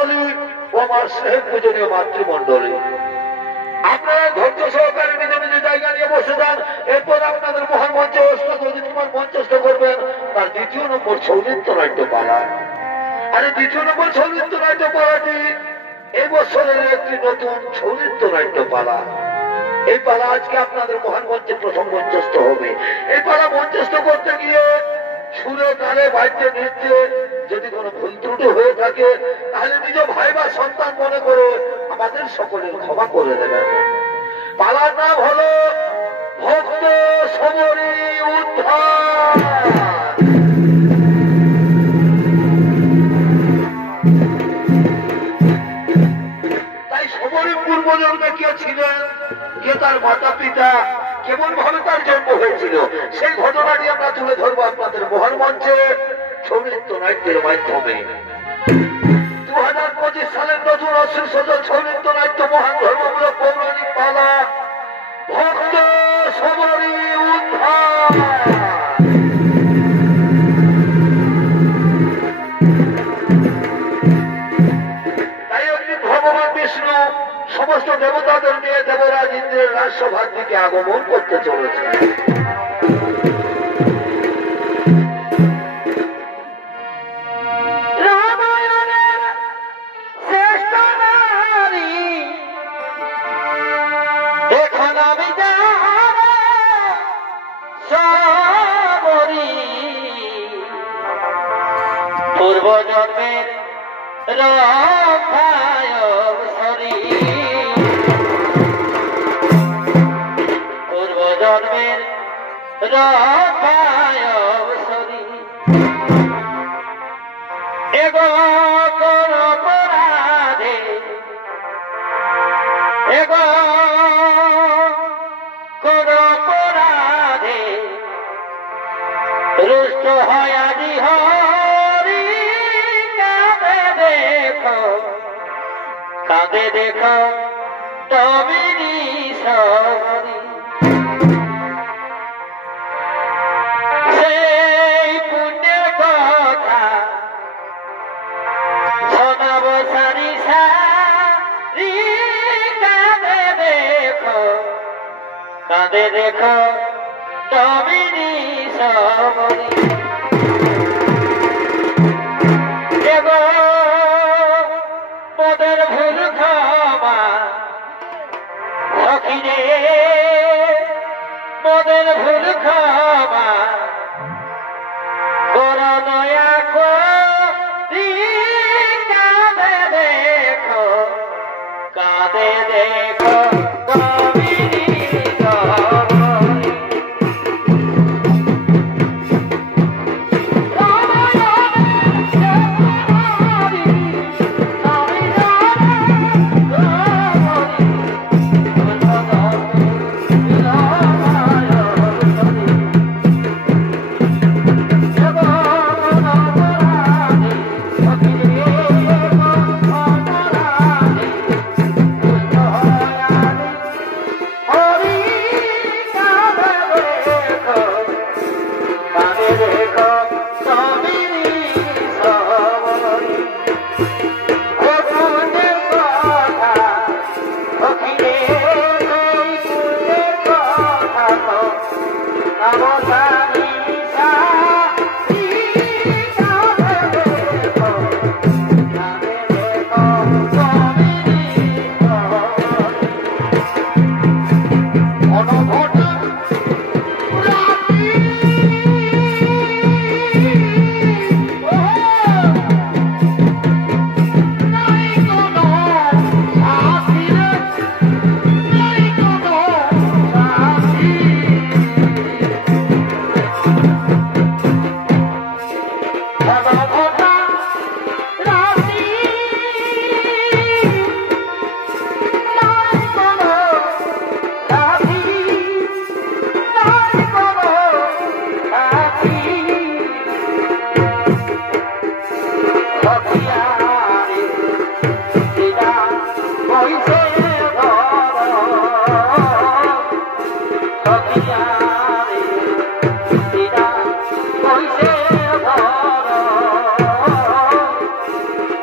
মন্ডলী ও আমার স্নেহ পূজনীয় মাতৃমন্ডলী, আপনারা ধৈর্য সহকারে নিজে নিজে জায়গা নিয়ে বসে যান। এরপর আপনাদের মহান মঞ্চে অজিত কুমার মঞ্চস্থ করবেন তার দ্বিতীয় নম্বর সৌলিত্য নাট্য পালা। আর এই দ্বিতীয় নম্বর সৌলিত্য নাট্য পালাটি এই বছরের একটি নতুন সৌলিত্য নাট্য পালা। এই পালা আজকে আপনাদের মহান মঞ্চে প্রথম মঞ্চস্থ হবে। এই পালা মঞ্চস্থ করতে গিয়ে সুরে তালে বাদ্যে নৃত্যে যদি কোনো ভুল ত্রুটি হয়ে থাকে তাহলে নিজ ভাই বা সন্তান মনে করে আমাদের সকলের ক্ষমা করে দেবেন। পালার নাম হলো ভক্ত সমরী উদ্ধার। তাই সমরী পূর্বজন্মে কে ছিলেন, কে তার মাতা পিতা, কেমন ভাবে তার জন্ম হয়েছিল, সেই ঘটনাটি আমরা তুলে ধরবো আপনাদের মহান মঞ্চে সৌলিত্য নাট্যের মাধ্যমে। 2025 সালের নতুন অশ্রু সজল সৌলিত্য নাট্য মহান ধর্মমূলক পৌরাণিক পালা ভক্ত সমরী উদ্ধার। তাই ভগবান বিষ্ণু সমস্ত দেবতাদের নিয়ে দেবরাজ ইন্দ্রের রাজসভার দিকে আগমন করতে চলেছে। পূর্বজন্মের রক্ষায় পূর্বজন্মের রক্ষায় এগো কোন অপরাধে এগো কোন অপরাধে রুষ্ট হয় আদি হরি কাঁদে দেখো তবিনী সবরি সেই পুণ্যের কথা শোনাব সারি সারি কাঁদে দেখো তবিনী সবরি মোদের ভুল ক্ষমা সখিরে মোদের ভুল ক্ষমা করো দয়া করি কাঁদে দেখো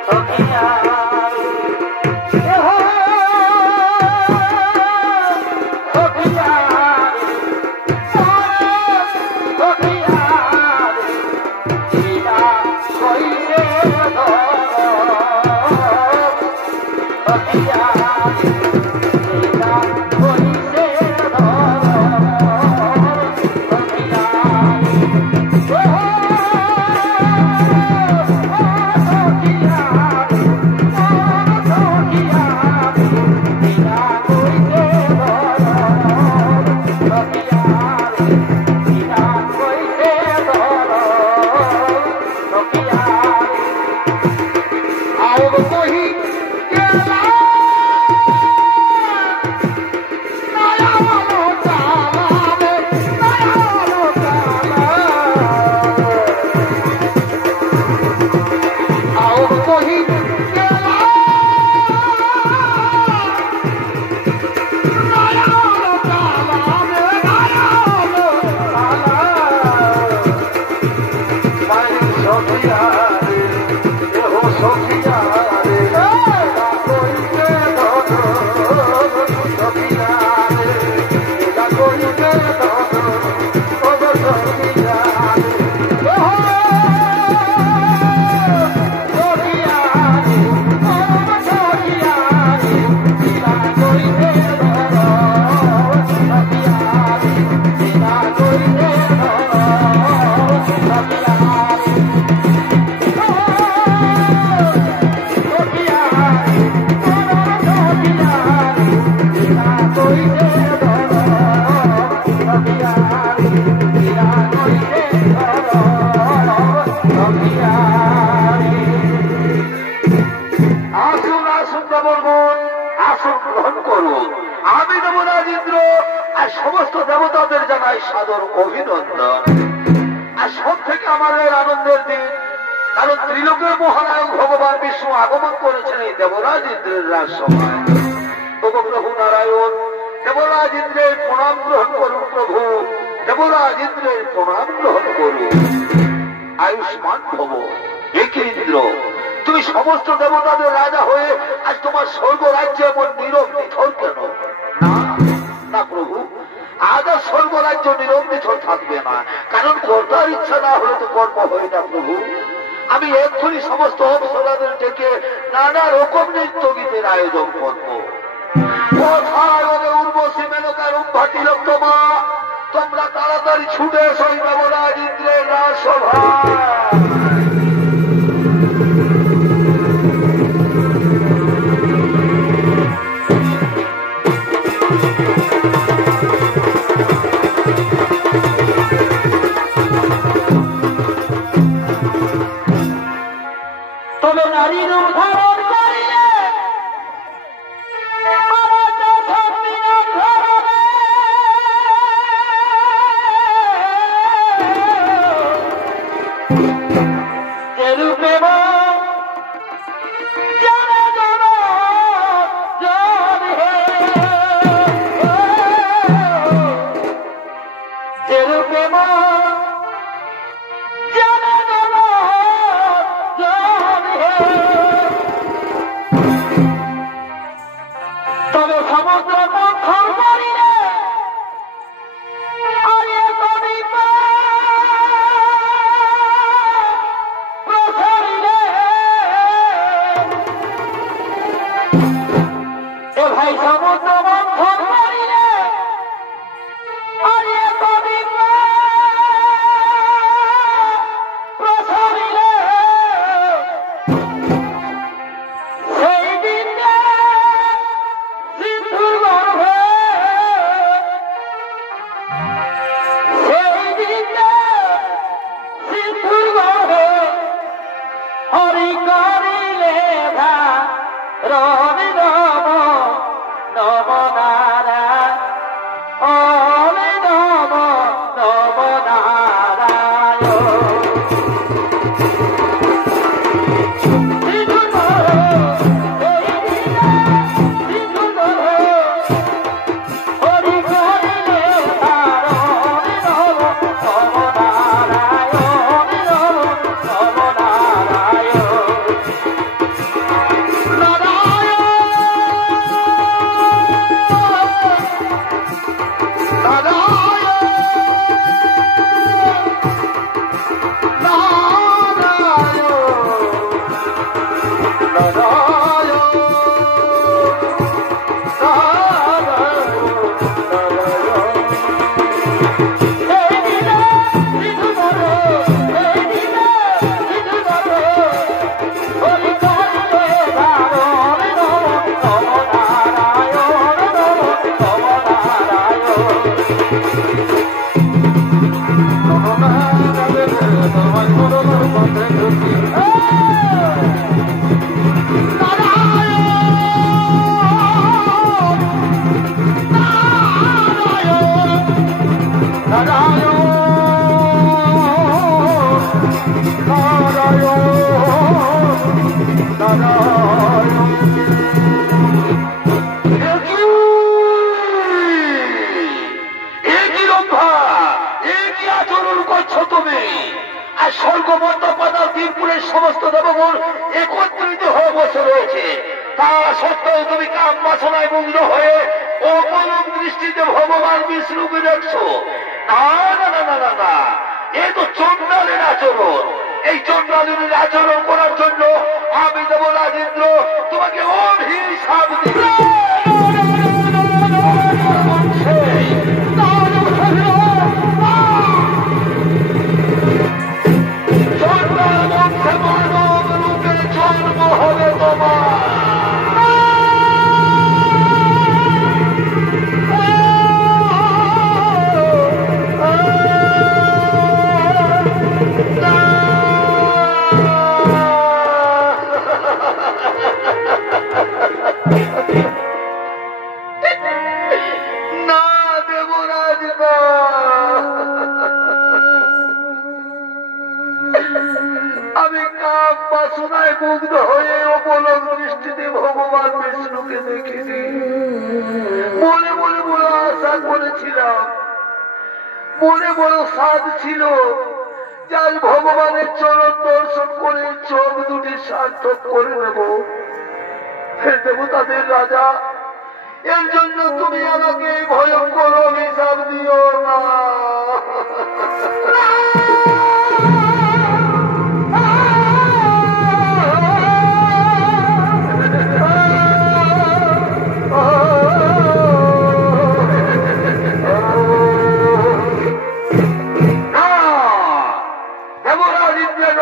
সখিয়া সমস্ত দেবতাদের জানাই সাদর অভিনন্দন। আর সব থেকে আমাদের আনন্দের দিন, কারণ ত্রিলোকের মহানায়ক ভগবান বিষ্ণু আগমন করেছেন এই দেবরাজ ইন্দ্রের রাজসভায়। প্রভু নারায়ণ, দেবরাজ ইন্দ্রের প্রণাম গ্রহণ করুন। প্রভু দেবরাজ ইন্দ্রের প্রণাম গ্রহণ করুন। আয়ুষ্মান ভব। একে ইন্দ্র, তুমি সমস্ত দেবতাদের রাজা হয়ে আজ তোমার স্বর্গ রাজ্যে এমন নীরব নিথর কেন? না প্রভু, আজ আর স্বর্গ রাজ্য নীরব নিথর থাকবে না, কারণ কর্তার ইচ্ছা না হলে তো কর্ম হয় না প্রভু। আমি এক্ষুনি সমস্ত অপ্সরাদের ডেকে নানা রকম নৃত্য গীতের আয়োজন করবো। কোথায় ওদের উর্বশী মেনকার উম্ভাটি লোকমা, তোমরা তাড়াতাড়ি ছুটে এসো দেবরাজ ইন্দ্রের রাজসভা। তবে নারীর উদাহরণ করিলে নম বছর হয়েছে, তা সত্ত্বেও তুমি কাম বাসনায় মুগ্ধ হয়ে অপলক দৃষ্টিতে ভগবান বিষ্ণুকে দেখছো? না না না না না না, এ তো চন্ডালের আচরণ। এই চন্ডালের আচরণ করার জন্য আমি দেবরাজ ইন্দ্র তোমাকে অভিশাপ দিই। চন্ডাল বংশে মানব রূপে জন্ম হবে তোমার। আমি কাম বাসনায় মুগ্ধ হয়ে অপলক দৃষ্টিতে ভগবান বিষ্ণুকে দেখিনি। মনে মনে বড় আশা করেছিলাম, মনে বড় সাধ ছিল, যার ভগবানের চরণ দর্শন করে চোখ দুটি সার্থক করে নেব। হে দেবতাদের রাজা, এর জন্য তুমি আমাকে ভয়ঙ্কর অভিশাপ দিও না।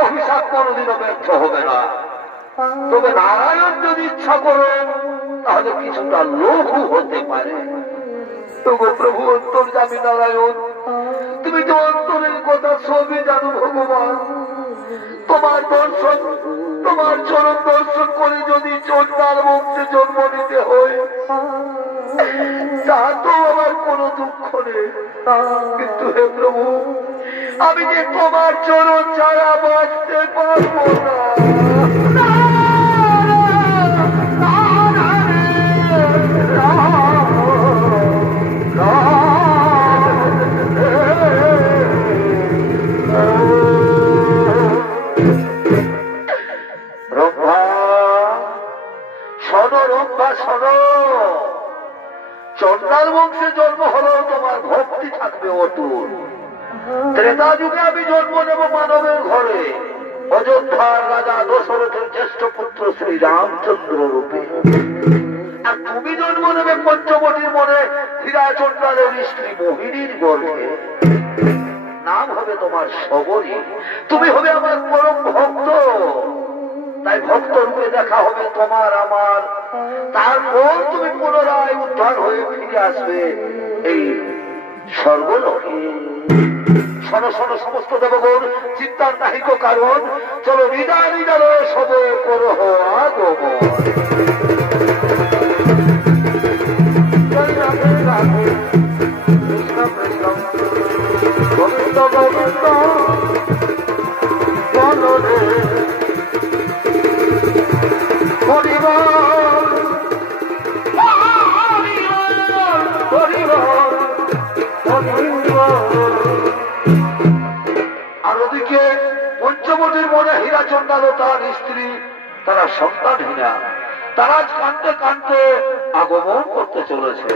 অভিশাপ কোনদিনও ব্যর্থ হবে না। তবে নারায়ণ যদি ইচ্ছা করেন তাহলে কিছুটা লঘু হতে পারে। তবু প্রভু অন্তর্যামী নারায়ণ, তুমি তো অন্তরের কথা সবই জানো ভগবান। তোমার দর্শন, তোমার চরণ দর্শন করে যদি চন্ডাল বংশে জন্ম নিতে হয় তা তো আমার কোনো দুঃখ নেই। কিন্তু হে প্রভু, আমি যে তোমার চরণ ছাড়া বাঁচতে পারবো না। চন্ডাল বংশে জন্ম হলেও তোমার ভক্তি থাকবে অটুট। ত্রেতা যুগে আমি জন্ম নেব মানবের ঘরে, অযোধ্যার রাজা দশরথের জ্যেষ্ঠ পুত্র শ্রী রামচন্দ্র রূপে। আর তুমি জন্ম নেবে পঞ্চবটির মনে হীরা চন্ডালের স্ত্রী মোহিনীর গর্ভে। নাম হবে তোমার সবরী। তুমি হবে আমার পরম ভক্ত, তাই ভক্ত রূপে দেখা হবে তোমার আমার। তারপর তুমি পুনরায় উদ্ধার হয়ে ফিরে আসবে এই স্বর্গলোকে। শোনো শোনো সমস্ত দেবগণ, চিন্তার নাহিক কারণ, চলো হৃদয় হৃদয় সবে করো আগমন। কৃষ্ণ কৃষ্ণ গোবিন্দ গোবিন্দ বলো রে হরিবল হরিবল হরিবল। আর ওদিকে পঞ্চবটির মনে হীরা চন্ডাল ও তার স্ত্রী, তারা সন্তানহীনা, তারা কাঁদতে কাঁদতে আগমন করতে চলেছে।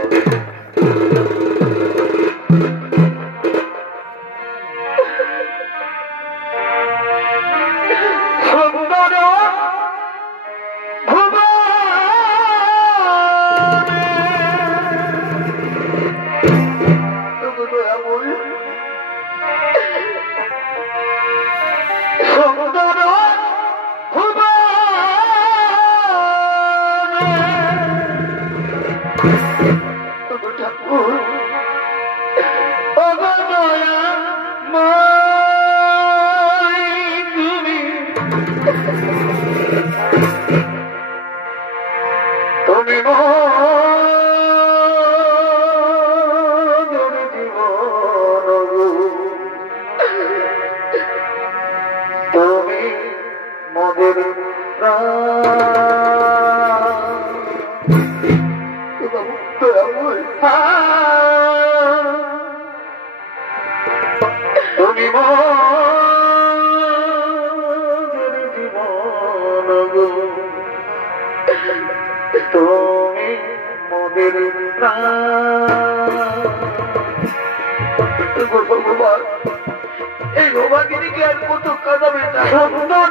তুমি তুমি মোদের ভগবান, এই রোমাগিনীকে আর কত কাঁদাবে না। সুন্দর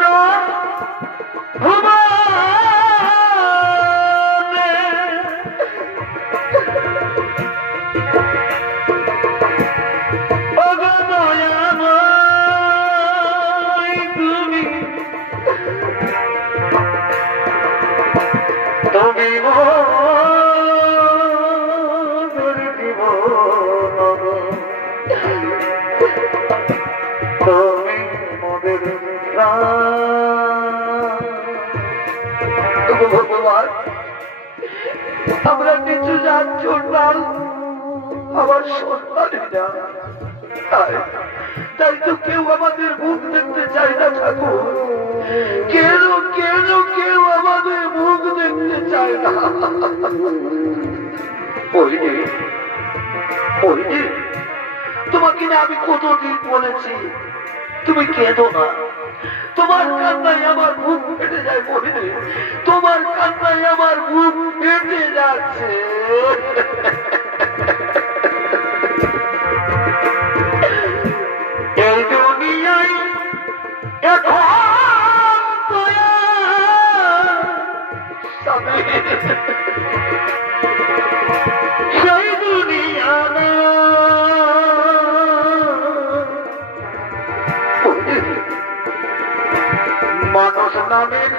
ভগবান, আমরা নিচু যাচ্ছাল আমার সন্তানেরা, তাই তো কেউ আমাদের মুখ দেখতে চায় না ঠাকুর। কেন কেন কেউ আমাদের মুখ দেখতে চায় না? তোমাকে না আমি কতদিন বলেছি তুমি কেঁদো না। তোমার কান্নায় আমার বুক ফেটে যায় মোহিনী, তোমার কান্নায় আমার বুক ফেটে যাচ্ছে। এই দুনিয়ায় এখন সেই দুনিয়া মানুষ নামের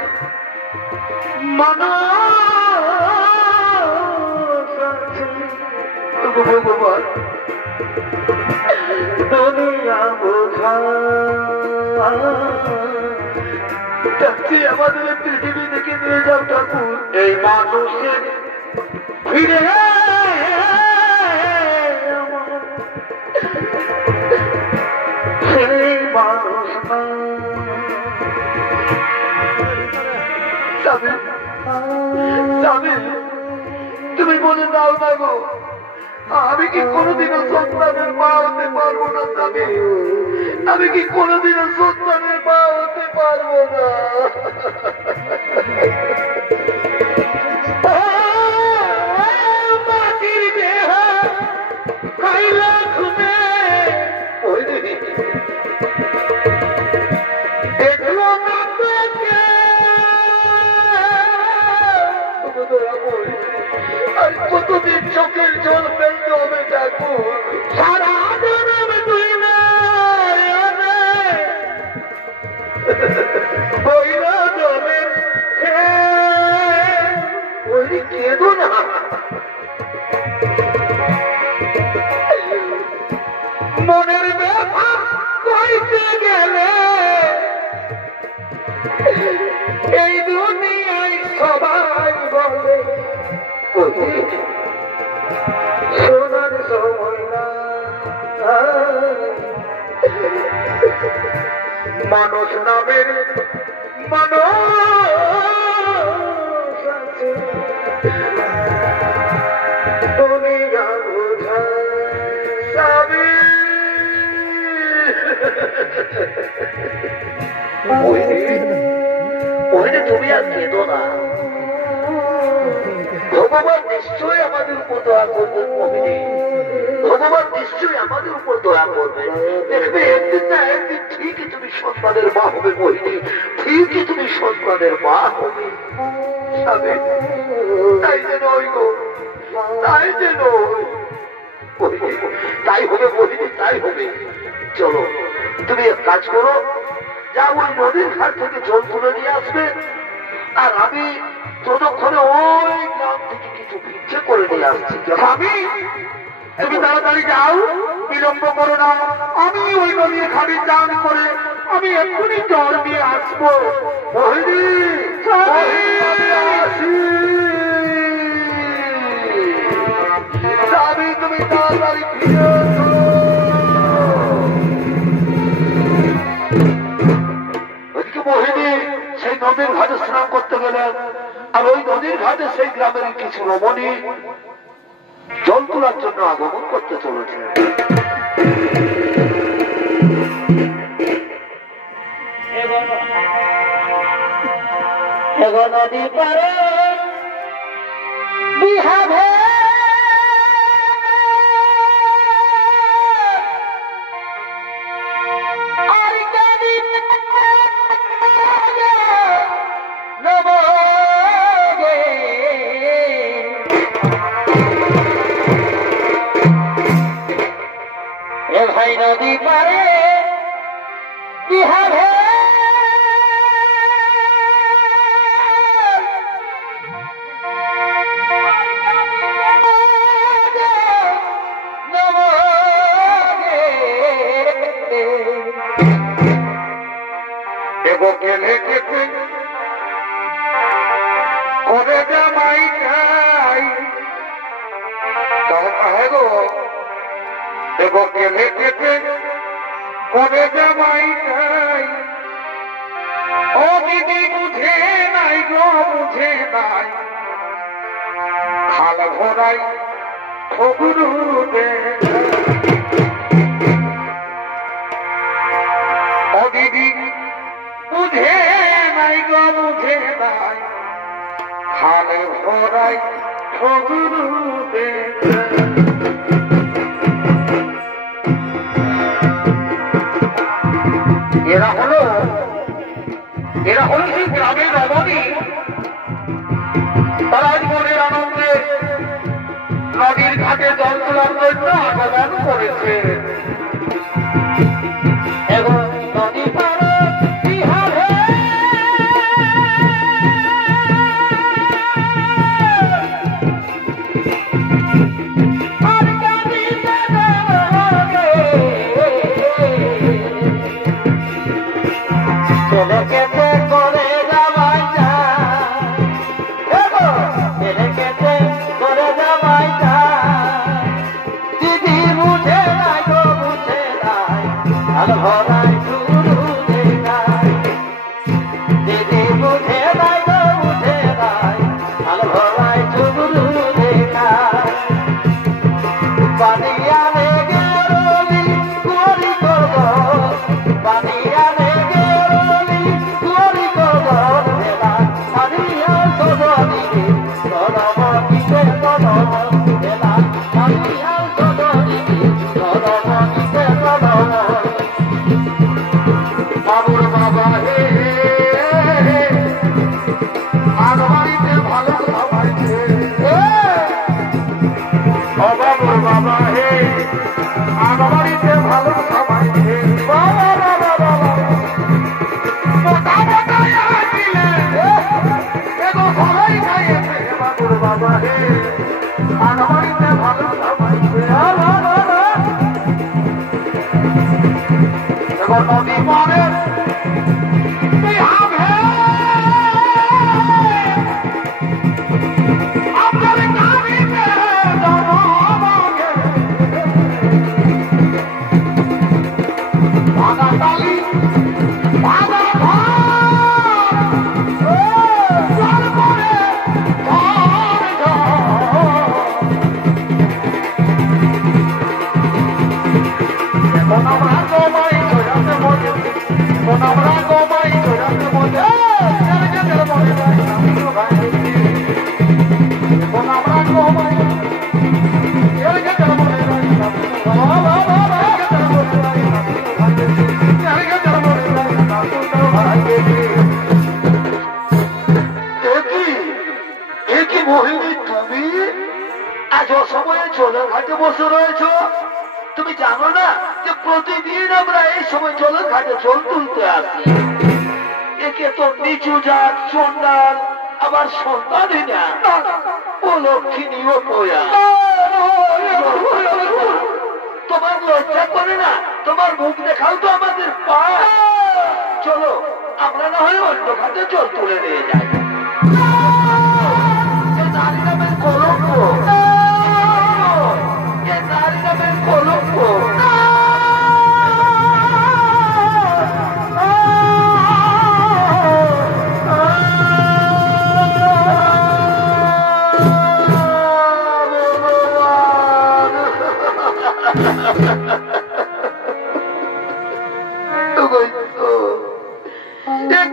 ভগবান, দুনিয়া বোঝা আমাদের পৃথিবী থেকে নিয়ে যাও ঠাকুর। এই মানুষের ফিরে সেই মানুষ না। তুমি বলে দাও না গো, আমি কি কোনোদিনও সন্তানের মা হতে পারবো না? স্বামী, আমি কি কোনোদিনও সন্তানের মা হতে পারবো না? মাটির দেহ খাইলা ঘুমে কতদিন চোখের জল ফেলতে হবে ঠাকুর? সারা জনম তুই কেঁদো না। মনের ব্যথা কইতে গেলে এই দুনিয়ায় সবাই বলে সোনার সময় না। মানুষ নামের দুনিয়া বোঝা স্বামী। তুমি আর কেঁদো না, ভগবান নিশ্চয়ই আমাদের উপর দয়া করবেন। মোহিনী, ভগবান নিশ্চয়ই আমাদের উপর দয়া করবেন। দেখবে একদিন না একদিন ঠিকই তুমি সন্তানের মা হবে মোহিনী, ঠিকই তুমি সন্তানের মা হবে। তাই যেন ওই গো, তাই যেন তাই হবে মোহিনী, তাই হবে। চলো তুমি এক কাজ করো, যা ওই নদীর ঘাট থেকে জল তুলে নিয়ে আসবে, আর আমি ততক্ষণে ওই গ্রাম থেকে কিছু ভিক্ষে করে নিয়ে আসছি। আমি তুমি তাড়াতাড়ি যাও, বিলম্ব করো না। আমি ওই নদীর ঘাটে চান করে আমি এক্ষুনি জল নিয়ে আসবো। তুমি তাড়াতাড়ি ফিরে মোহিনী সেই নদীর ঘাটে স্নান করতে গেলেন, আর ওই নদীর ঘাটে সেই গ্রামের কিছু রমণী জল তোলার জন্য আগমন করতে চলেছে। নদী পারে বিহাভে আর কাদি নবগে এ ভাই নদী পারে বিহাভে গেলে গেছে করে জামাই খাই কাহে গো দেব গেলে গেছে করে জামাই খাই ও দিদি বুঝে নাই গো বুঝে নাই খাল ভরাই খবরু দে ও দিদি বুঝে নাই গো বুঝে নাই খালে ভরাই খবরু দে এরা হলো সেই গ্রামের রমণী তারা আজ মনের আনন্দে নদীর ঘাটে জল তোলার জন্য আগমন করেছে এবং নদী পারে বিহাভে আর কাদি নবগে চলে গেছে করে যাবাই যা চলে গেছে করে যাবাই যা দিদি বুঝে নাই গো বুঝে নাই আল ভরাই শুরু দেখাই দিদি বুঝে নাই গো বুঝে নাই আল ভরাই শুরু দেখাই পানিয়া লেগে রলি করি কবর পানিয়া লেগে রলি করি কবর ভেলা পানিয়া সদনি সদমনিতে সদম ভেলা পানিয়া সদনি সদমনিতে সদম বাবুর বাবা হে আর বাড়িতে ভালো খাবাইছে ও বাবুর বাবা হে আর বাড়িতে ভালো খাবাইছে বাবা বাবা বাবা মোটা মোটা আসিলে এগো সবাই খাইয়েছে বাবুর বাবা হে আর বাড়িতে ভালো খাবাইছে এগো নদী পারে বিহাভে আপনার কামিতে জনমগে ভাগা তালি ভাগা ঘর করে এখন আমরা গোমাই চড়াতে মজে এখন আমরা গোমাই চড়াতে মজে এখন আমরা গোমাই একই মোহিনী তুমি আজ অসময়ে জলের ঘাটে বসে রয়েছ তুমি জানো না যে প্রতিদিন আমরা এই সময় জলের ঘাটে জল তুলতে আসি একে তো নিচু জাত চন্ডাল আবার সন্তানই না ও লক্ষ্মী ও পয়া তোমার লজ্জা করে না তোমার মুখ দেখাও তো আমাদের পা চলো আমরা না হয় অন্য ঘাটে জল তুলে নিয়ে যাই নারী নামের কলঙ্ক নারী নামের কলঙ্ক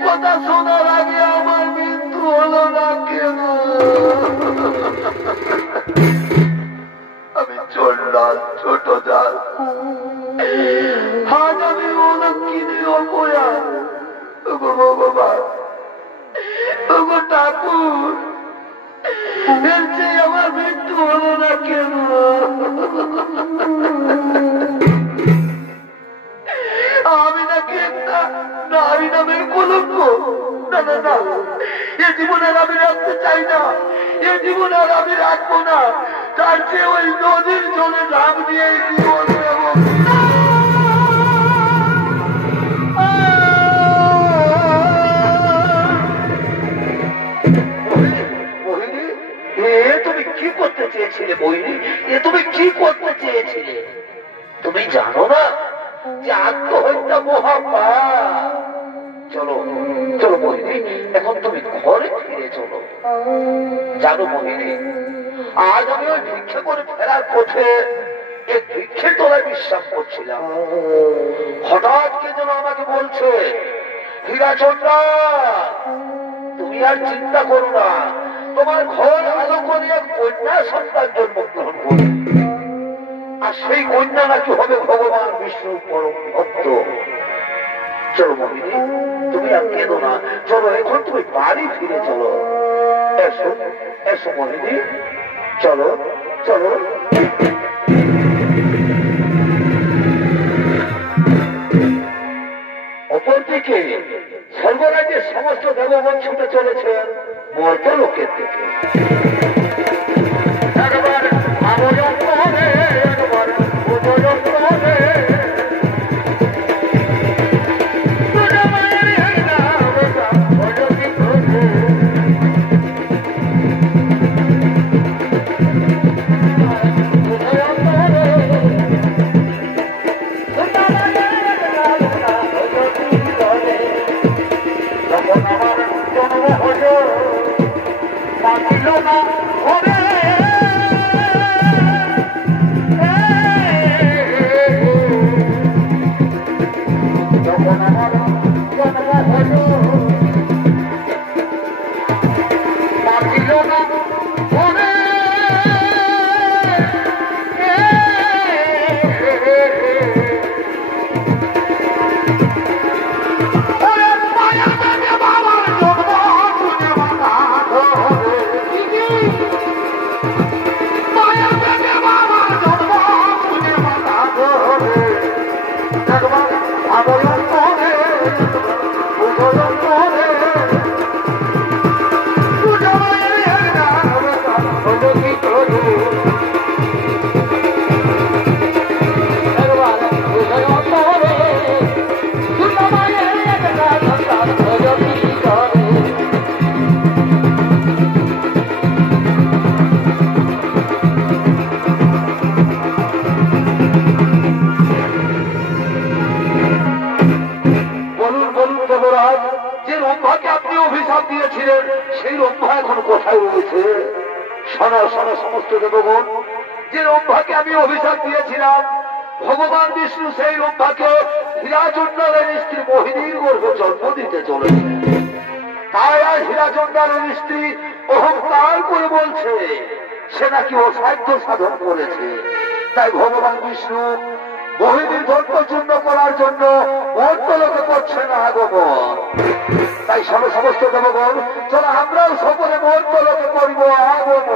কথা শোনার আগে আমার এ জীবন আর আমি রাখবো না, তার চেয়ে ওই নদীর জলে নাম দিয়ে জীবন দেব। তুমি কি করতে চেয়েছিলে মোহিনী? তুমি কি করতে চেয়েছিলে? তুমি জানো না যে আত্মহত্যা মহাপাপ? চলো চলো মোহিনী, এখন তুমি ঘরে ফিরে চলো। জানো মোহিনী, আজ আমি ওই ভিক্ষা করে ফেরার পথে এই ভিক্ষের তলায় বিশ্বাস করছিলাম। হঠাৎ কে যেন আমাকে বলছে, হীরাচন্দ্রা তুমি আর চিন্তা করো না, তোমার ঘর আলো করে এক কন্যা সন্তান জন্মগ্রহণ করবে, আর সেই কন্যা নাকি হবে ভগবান বিষ্ণুর পরম ভক্ত। চলো মোহিনী, তুমি আর কেঁদো না, চলো এখন তুমি বাড়ি ফিরে চলো। এসো এসো মোহিনী, চলো চলো। অপরদিকে স্বর্গরাজ্যের সমস্ত দেবগণ ছুটে চলেছেন মর্তলোকের দিকে। একবার আমযজ্ঞ হবে, একবার ভোজযজ্ঞ হবে। সমস্ত দেবগণ, যে রম্ভাকে আমি অভিশাপ দিয়েছিলাম, ভগবান বিষ্ণু সেই রম্ভাকে হীরাচন্দ্রের স্ত্রী মোহিনীর গর্ভে জন্ম দিতে চলেছে। তাই আর হীরাচন্দ্রের স্ত্রী অহংকার করে বলছে সে নাকি অসাধ্য সাধন করেছে। তাই ভগবান বিষ্ণু মোহিনীর জন্মচূর্ণ করার জন্য মর্তলোকে করছে না আগমন। তাই সমস্ত দেবগণ, চলো আমরাও সকলে মর্তলোকে করিব আগমন।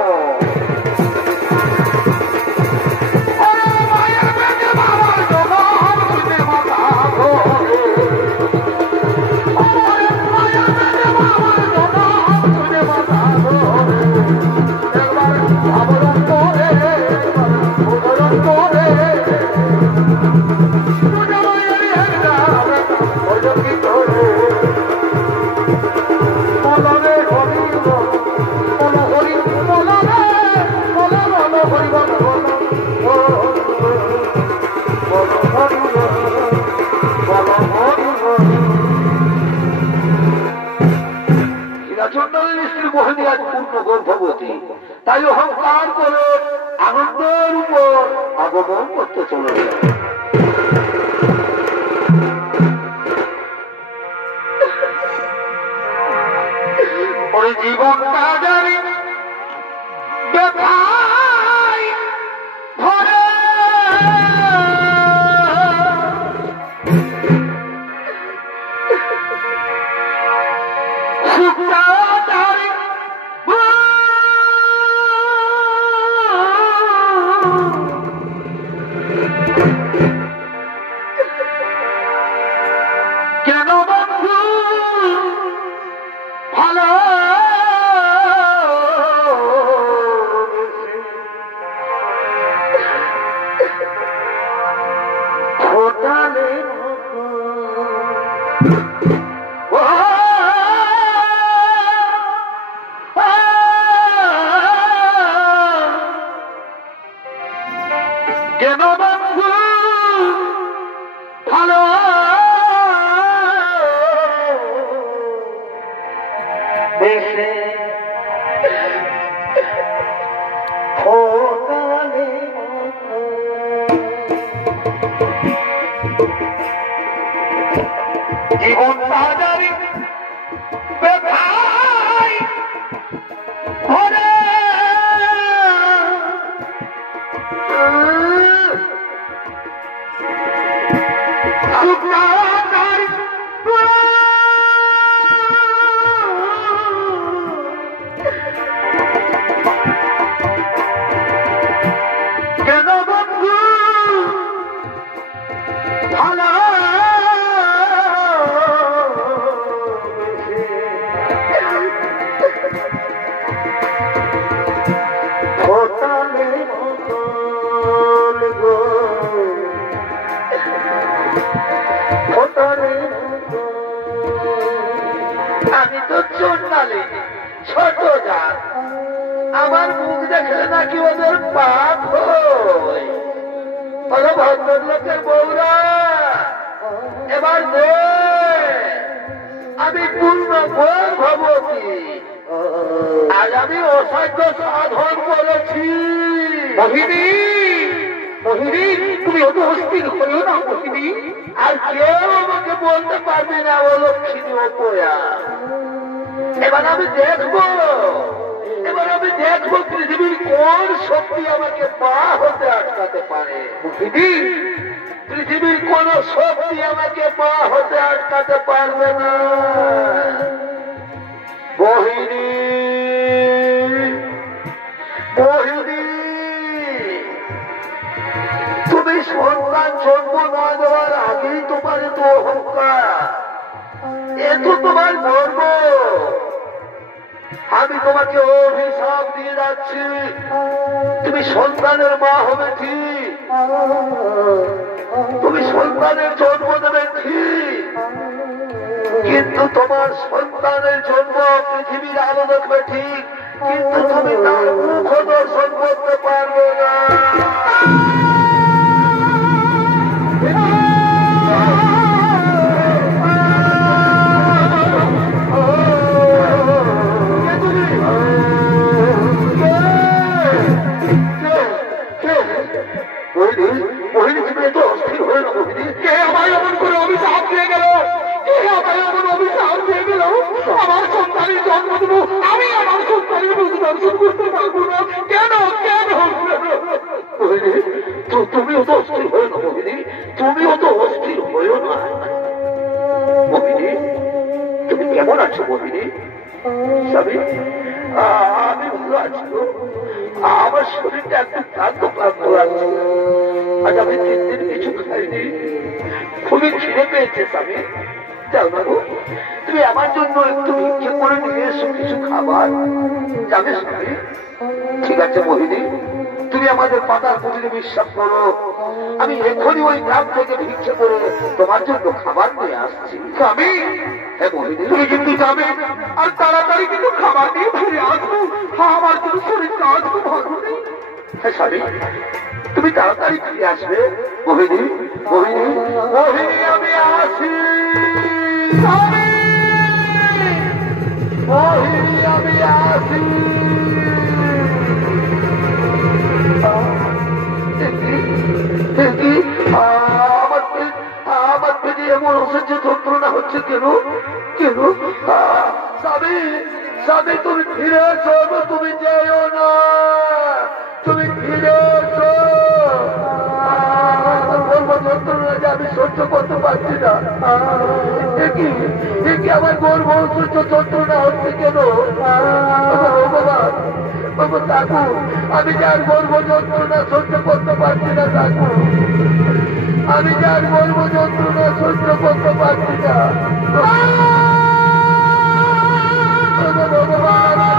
মোহিনী আজ পূর্ণ গর্ভবতী, তাই অহংকার করে আনন্দের উপর আগমন করতে চলেছে। ওই জীবনটা জানি ব্যথায় ভরে, কেন বন্ধু ভালো কেন বন্ধু ভালো বেশে ফোটালে জীবন বাজারে ব্যথায় ভরে কেন বন্ধু ভালো আমি তো চন্ডালি ছোট জাত আমার মুখ দেখলে নাকি ওদের পাপ হয় ভদ্রলোকের বউরা এবার দে আমি পূর্ণ ভোর ভবতী আজ আমি অসাধ্য সাধন করেছি মোহিনী মোহিনী তুমি অত অস্থির হলো না মোহিনী আর কেউ আমাকে বলতে পারবে না ও লক্ষ্মী অপয়া এবার আমি দেখবো পৃথিবীর কোন শক্তি আমাকে পা হতে আটকাতে পারে পৃথিবীর কোন শক্তি আমাকে পা হতে আটকাতে পারবে না মোহিনী মোহিনী তুমি সন্তান জন্ম না দেওয়ার আগেই তোমার তো অহংকার এ তো তোমার গর্ব আমি তোমাকে অভিশাপ দিয়ে যাচ্ছি তুমি সন্তানের মা হবে ঠিক তুমি সন্তানের জন্ম দেবে ঠিক কিন্তু তোমার সন্তানের জন্ম পৃথিবীর আলো দেখবে ঠিক কিন্তু তুমি তার মুখ দর্শন করতে পারবে না আমার সন্তানের জন্ম দেবো আমি আমার সন্তানের মুখ দর্শন করতে পারবো না কেন কেন তুমিও তো অস্থির হয়ে না মোহিনী তুমিও তো অস্থির হয়েও না মোহিনী তুমি কেমন আছো মোহিনী স্বামী আমি ভালো আছি আমার শরীরটা একটু ক্লান্ত ক্লান্ত লাগছে আজ আমি 3 দিন কিছু খাইনি খুবই খিদে পেয়েছে স্বামী তুমি আমার জন্য একটু ভিক্ষে করে নিয়ে এসো কিছু খাবার যাবে স্বামী ঠিক আছে মোহিনী তুমি আমাদের পাতার প্রতিটি বিশ্বাস করো আমি এখনই ওই গ্রাম থেকে ভিক্ষে করে তোমার জন্য খাবার নিয়ে আসছি স্বামী হ্যাঁ মোহিনী তুমি কিন্তু যাবে আর তাড়াতাড়ি কিন্তু খাবার নিয়ে ফিরে আসবো আমার কিন্তু শরীরটা আজ খুব ভালো নেই হ্যাঁ স্বামী তুমি তাড়াতাড়ি ফিরে আসবে মোহিনী মোহিনী মোহিনী আমি আসি মোহিনী আমি আসি আমার পেটে এমন অসহ্য যন্ত্রণা হচ্ছে কেন কেন স্বামী স্বামী তুমি ফিরে এসো তুমি যেও না তুমি ফিরে এসো যন্ত্রণা যে আমি সহ্য করতে পারছি না দেখি আমার গর্ব অসহ্য যন্ত্রণা হচ্ছে কেন ভগবান কাকু আমি যার গর্ব যন্ত্রণা সহ্য করতে পারছি না কাকু আমি যার গর্ব যন্ত্রণা সহ্য করতে পারছি না ভগবান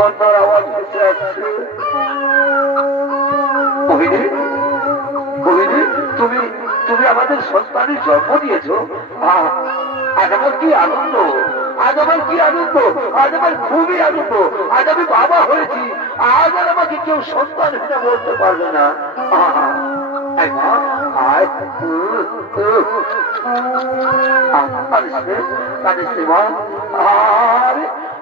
কন্যার আওয়াজ ভেসে আসছে। মোহিনী, মোহিনী, তুমি তুমি আমাদের সন্তানের জন্ম দিয়েছ। আজ আমার কি আনন্দ, আজ আমার কি আনন্দ, আজ আমার খুবই আনন্দ। আজ আমি বাবা হয়েছি, আজ আর আমাকে কেউ সন্তান হিসেবে বলতে পারবে না।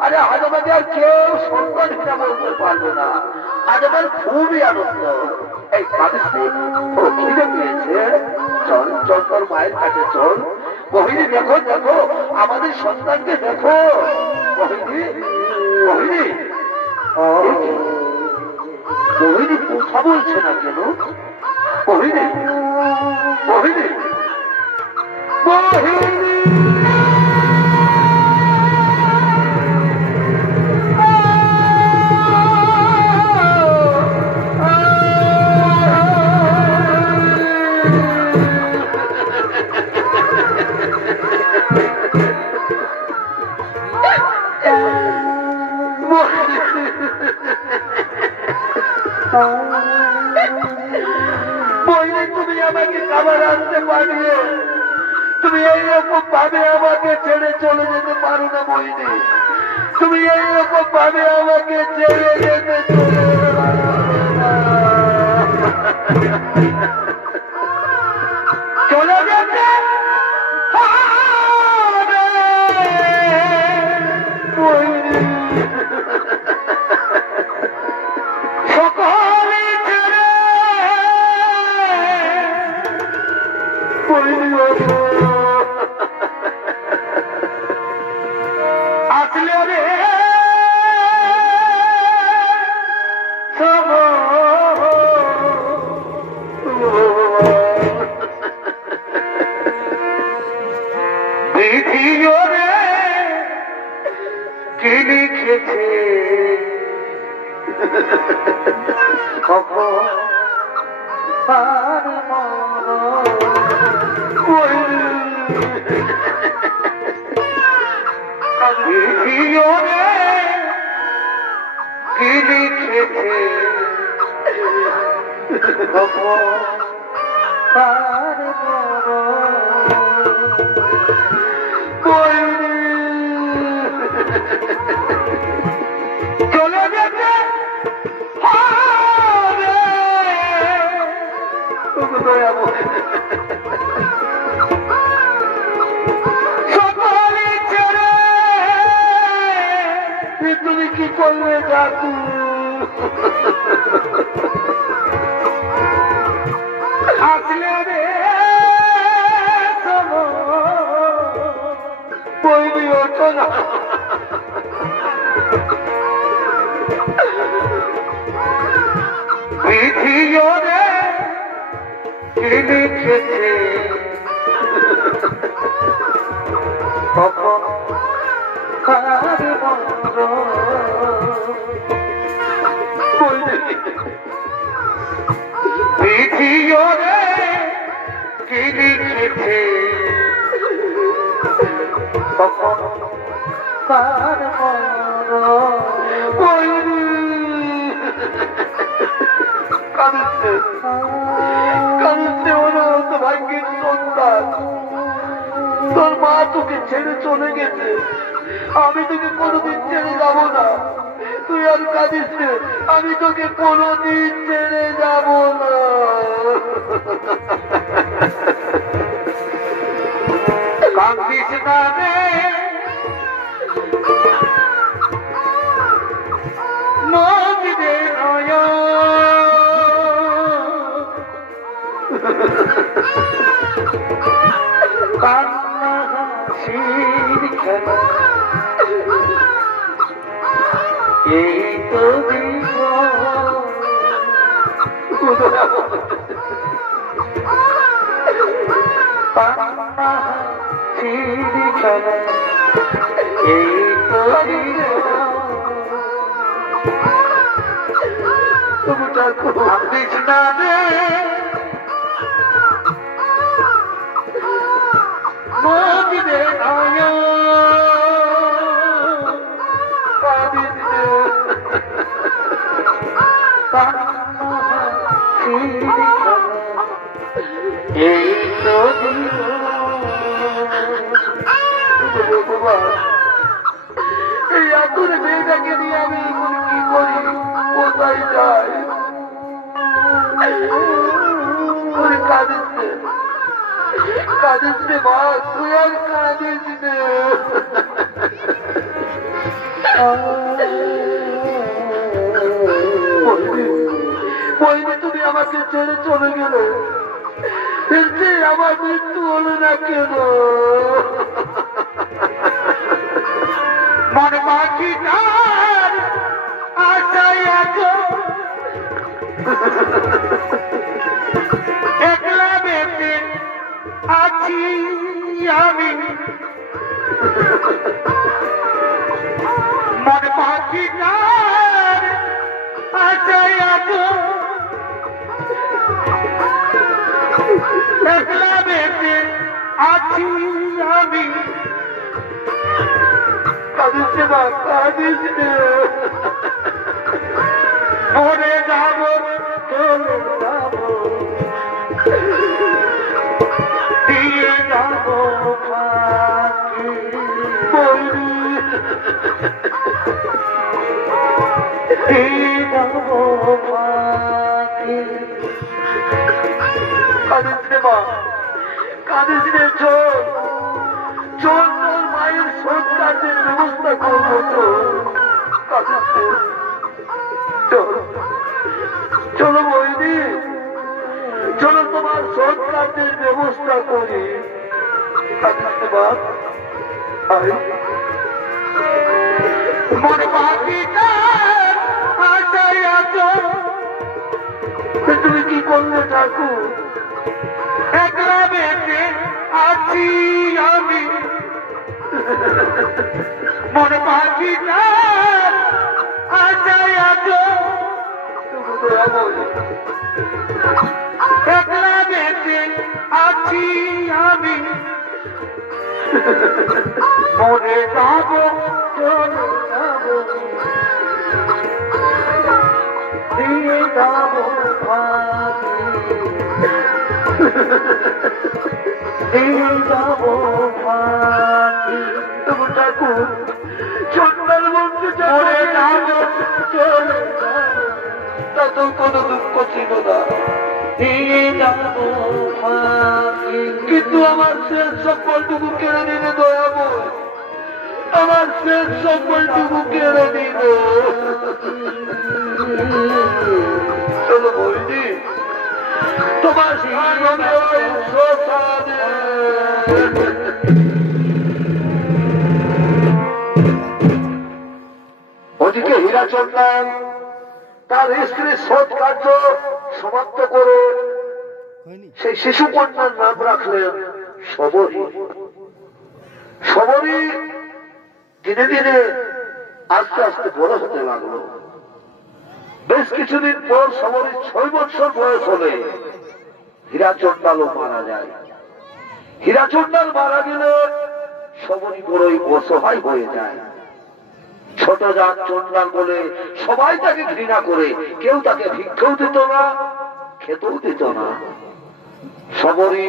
আরে আজ আমাকে আর কেউ সন্তান হিসেবে বলতে পারবে না। আজ আমার খুবই আনন্দ। এই কাদেশে ও খিদে পেয়েছে, চল চল তোর মায়ের কাছে চল। মোহিনী দেখো দেখো আমাদের সন্তানকে দেখো। মোহিনী, মোহিনী, মোহিনী কথা বলছে না কেন? মোহিনী, মোহিনী, মোহিনী। মোহিনী, তুমি আমাকে খাবার আনতে পারিয়ে তুমি এইরকম ভাবে আমাকে ছেড়ে চলে যেতে পারো না। মোহিনী, তুমি এইরকম ভাবে আমাকে ছেড়ে যেতে চলে যেতে মোহিনী। সকলে ছেড়ে আসলে রে সব বিধিও রে কি লিখেছে কখন বিধিও রে কি লিখেছে কখন চলে যেতে সকলে ছেড়ে তুমি কি করলে জাতু? আসলে রে বইনি ওঠো না। বিধিও রে কি লিখেছে কখন বিধিও রে কি লিখেছে কখন কাঁদছে কাঁদছে ওরা তো ভাগ্যের সন্তান। তোর মা তোকে ছেড়ে চলে গেছে, আমি তোকে কোনোদিন ছেড়ে যাবো না। তুই আর কাঁদিস, আমি তোকে কোনোদিন ছেড়ে যাবো না। কাঁদিস না রে নদীরে কান্না হাসির খেলা এই তো কান্না হাসির খেলা এই তো কাঁদিস না রে নদীরে কাঁদিস এই তো এই আতুর মেয়েটাকে নিয়ে আমি কি করি, কোথায় যাই? কাঁদিস কাঁদিস রে মা, তুই আর কাঁদিস রে। বইনি তুমি আমাকে ছেড়ে চলে গেলে, আমার মৃত্যু হলো না কেন? মন পাখিটার আশায় আছো একলা বেঁচে আছি আমি, মন পাখিটার আশায় আছো একলা বেঁচে আছি আমি। কাঁদিস না, কাঁদিস রে, মরে যাব চলে যাব, দিয়ে যাব ফাঁকি বলি, দিয়ে যাব ফাঁকি। কাঁদিস রে মা, কাঁদিস রে, চল চল, তোর মায়ের শোধ কাজের ব্যবস্থা করবো তো। চলো বইনি, চলো তোমার শোধ কাজের ব্যবস্থা করি। মনে পাখিটা আশায় আছো, তুমি কি করলে ঠাকুর? একলা বেঁচে আছি আমি, মন পাখিটা আশায় আছো, একলা বেঁচে আছি আমি, মরে যাব চলে যাব, দিয়ে যাব ফাঁকি, দিয়ে যাব ফাঁকি। তবু ঠাকুর চন্দ্রের মধ্যে মরে যাব চলে যাব, তত কোনো দুঃখ ছিল না, দিয়ে যাব ফাঁকি। কিন্তু আমার শেষ সম্বলটুকু কেড়ে দিলে দয়াময়, আমার শেষ সম্বলটুকু কেড়ে দিল। চলো বইনি, তোমার ওদিকে হীরাচন্দন তার স্ত্রীর শোধ কার্য সমাপ্ত করে সেই শিশু কন্যার নাম রাখলেন শবরী। শবরী দিনে দিনে আস্তে আস্তে বড় হতে লাগলো। বেশ কিছুদিন পর শবরীর 6 বছর বয়স হলে হীরাচন্দালও মারা যায়। হীরাচন্দাল মারা গেলে শবরী বড়ই অসহায় হয়ে যায়। ছোট জাত চন্ডাল বলে সবাই তাকে ঘৃণা করে, কেউ তাকে ভিক্ষেও দিত না, খেতেও দিত না। শবরী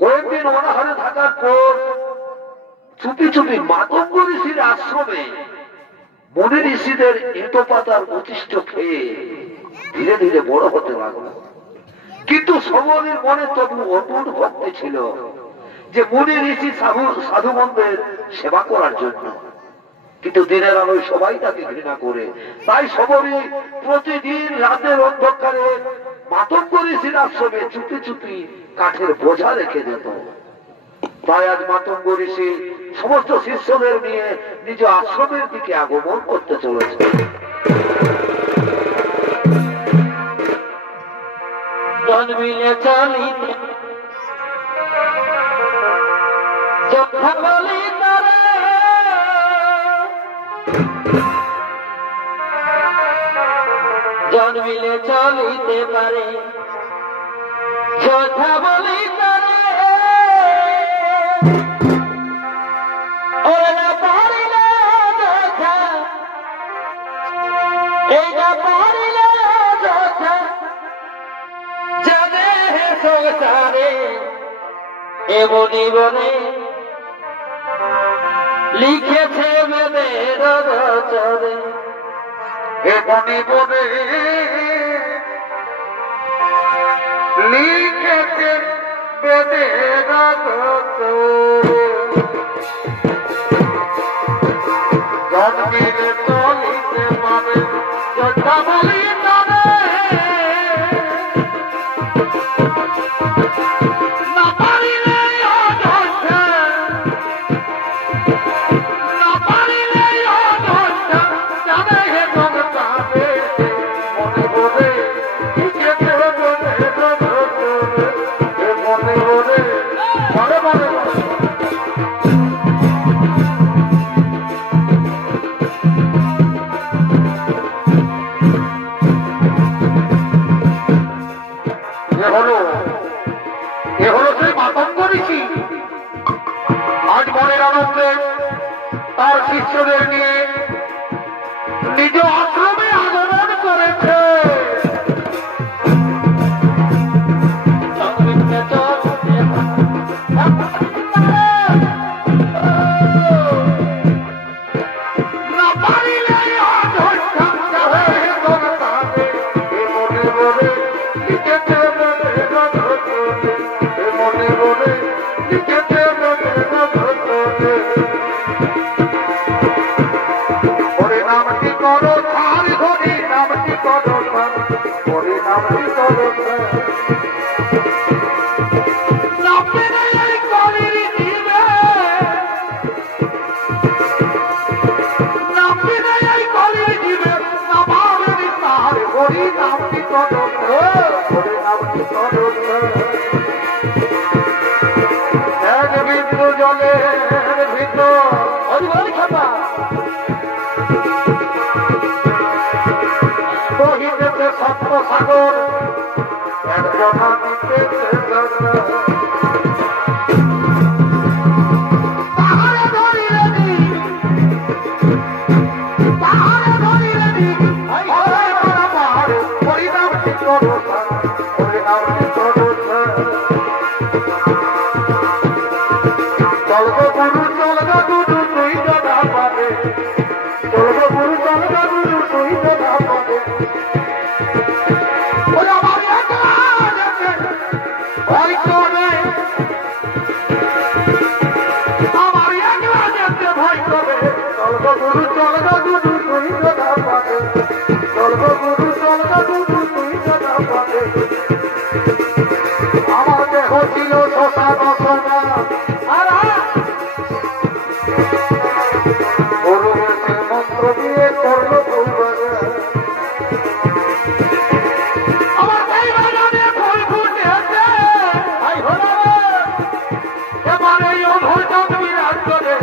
কয়েকদিন অনাহারে থাকার পর চুপি চুপি মাতঙ্গ ঋষির আশ্রমে মুনি ঋষিদের ইঁটো পাতার উচ্ছিষ্ট খেয়ে ধীরে ধীরে বড় হতে লাগলো। কিন্তু শবরীর মনে তবু অটুট ভক্তি ছিল যে মুনি ঋষি সাধুগণদের সেবা করার জন্য। কিন্তু দিনের আলোয় সবাই তাকে ঘৃণা করে, তাই শবরী প্রতিদিন রাতের অন্ধকারে মাতঙ্গ ঋষির আশ্রমে চুপি চুপি কাঠের বোঝা রেখে যেত। তাই আজ মাতঙ্গ ঋষি সমস্ত শিষ্যদের নিয়ে নিজ আশ্রমের দিকে আগমন করতে চলেছে। জন্মিলে চলিতে যোদ্ধা বলি তারা, জন্মিলে চলিতে পারে যোদ্ধা বলি তারা, ওরা পারিলে যোদ্ধা, এইটা পারিলে যোদ্ধা, যাবে সংসার ধারে এমনি বনে লিখেছে বেদের রচনে এমনি বনে লিখেছে বেদের রচনে জন্মের চলিতে পারে যথা বলি তবে না পারিলে অধৈর্য না পারিলে অধৈর্য জানে হে জগতাবে মনে বলে লিখেছে বেদের রচনে মনে বলে মনে মনে আজ মনের আনন্দে তার শিষ্যদের নিয়ে নিজ আশ্রমে আগমন করেছে জলের ভিতর বহিতেছে সপ্ত সাগর একজন আমার দেহ ছিল শ্মশান গরু মন্ত্র দিয়ে করল আমার ফুল ফুটেছে এবার এই অধৈর্য বিরাট করে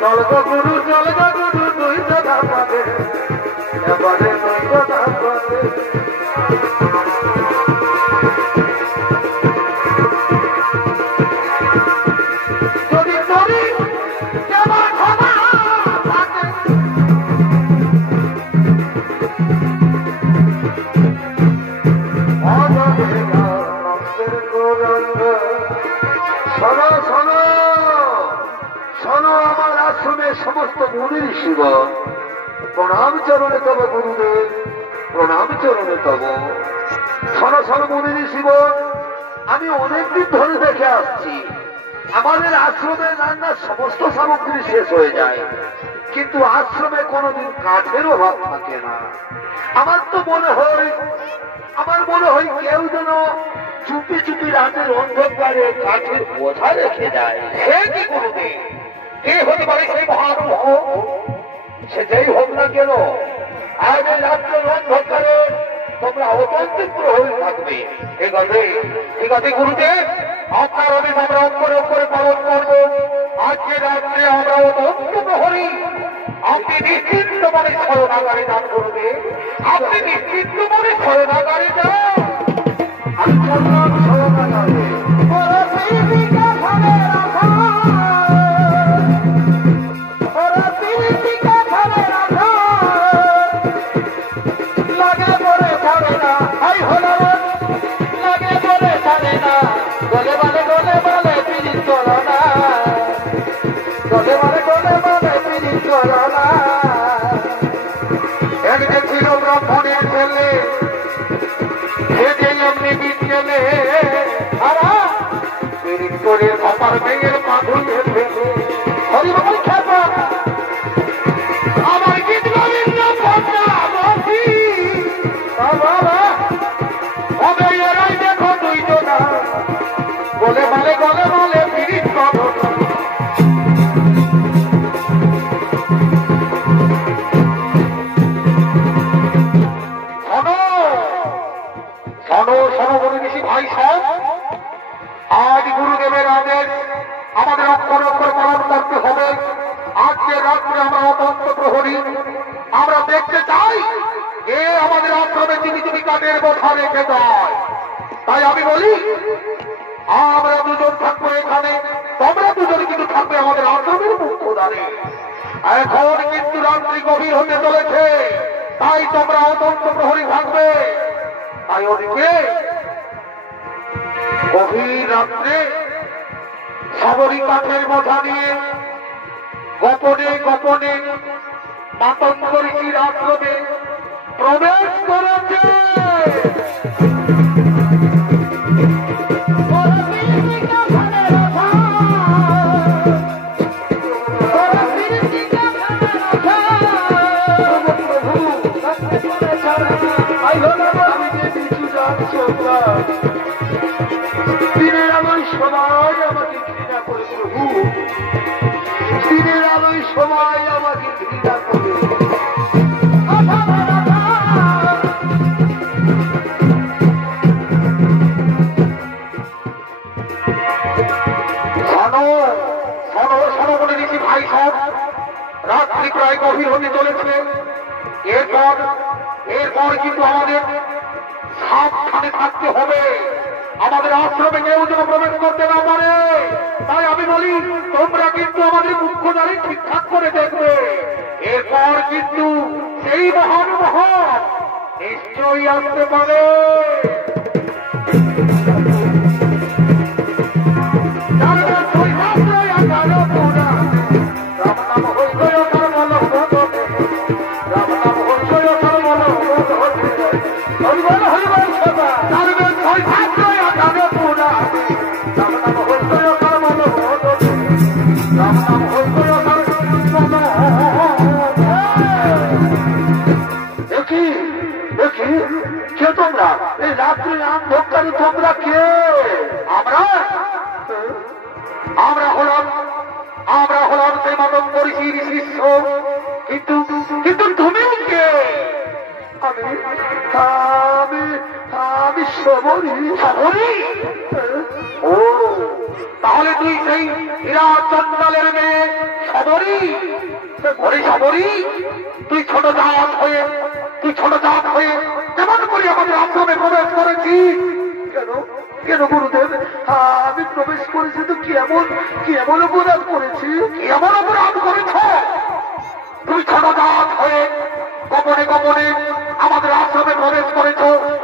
চল গো গুরু তুই দাদা পাবে এবারে তুই দাদা পাবে সমস্ত মুনি ঋষিগণ প্রণাম চরণে তব গুরুদেব প্রণাম চরণে তব শোনো শোনো মুনি ঋষিগণ আমি অনেকদিন ধরে দেখে আসছি আমাদের আশ্রমের রান্নার সমস্ত সামগ্রী শেষ হয়ে যায় কিন্তু আশ্রমে কোনোদিন কাঠের অভাব থাকে না আমার মনে হয় কেউ যেন চুপি চুপি রাতের অন্ধকারে কাঠের বোঝা রেখে যায় সে কি কোনোদিন কে হতে পারে সেই মহানুভব সে যেই হোক না কেন আজ এই রাত্রের অন্ধকারে তোমরা অত্যন্ত প্রহরী থাকবে ঠিক আছে গুরুদেব আপনার অনেক আমরা অক্ষরে পালন করবো আজকে রাত্রে আমরা অত্যন্ত প্রহরী আপনি নিশ্চিন্ত মনে শরণাগারে দান করবে আপনি নিশ্চিন্ত মনে শরণাগারে যান আমি বললাম শরণাগারে লাগে বলে করে আমার মেয়ের মাধুর্যের হরিবল খেপা আমার গীত গোবিন্দ পদ্মাবতী হবে এরাই দেখো দুইজনা গলে মালে পিরিত করো ভাই সব আজ গুরুদেবের আদেশ আমাদের অক্ষর অক্ষর পালন করতে হবে। আজকে রাত্রে আমরা অতন্ত প্রহরী আমরা দেখতে চাই এ আমাদের আশ্রমে চিনি কাঠের বোঝা রেখে দেয়। তাই আমি বলি আমরা দুজন থাকবো এখানে, তোমরা দুজন কিন্তু থাকবে আমাদের আশ্রমের মুখ্য দ্বারে। এখন কিন্তু রাত্রি গভীর হতে চলেছে, তাই তোমরা অতন্ত প্রহরী থাকবে। তাই ওদিকে গভীর রাত্রে সাগরী কাঠের বোঝা নিয়ে গোপনে গোপনে মাতঙ্গ ঋষির আশ্রমে প্রবেশ করেছে। দিনের আলোয় সবাই আমাকে ঘৃণা করে প্রভু, দিনের আলোয় সবাই আমাকে ঘৃণা করে। ভাই সব রাত্রি প্রায় গভীর হতে চলেছে। এরপর কিন্তু আমাদের সাবধানে থাকতে হবে, আমাদের আশ্রমে কেউ যেন প্রবেশ করতে না পারে। তাই আমি বলি তোমরা কিন্তু আমাদের মুখ্য দ্বারে ঠিকঠাক করে দেখবে। এরপর কিন্তু সেই মহান মহান নিশ্চয়ই আসতে পারে। তোমরা এই রাত্রি অন্ধকারে তোমরা কে? আমরা হলাম সেই মতন ঋষির শিষ্য। কিন্তু তুমি কে? আমি সবরী। ও তাহলে তুই সেই হীরা চন্ডালের মেয়ে সবরী? সবরী তুই ছোট জাত হয়ে কেমন করে আমাদের আশ্রমে প্রবেশ করেছি? কেন গুরুদেব, আমি প্রবেশ করেছি তো কি এমন অপরাধ করেছি? এমন অপরাধ করেছ তুমি ছোট জাত হয়ে গোপনে গোপনে আমাদের আশ্রমে প্রবেশ করেছ,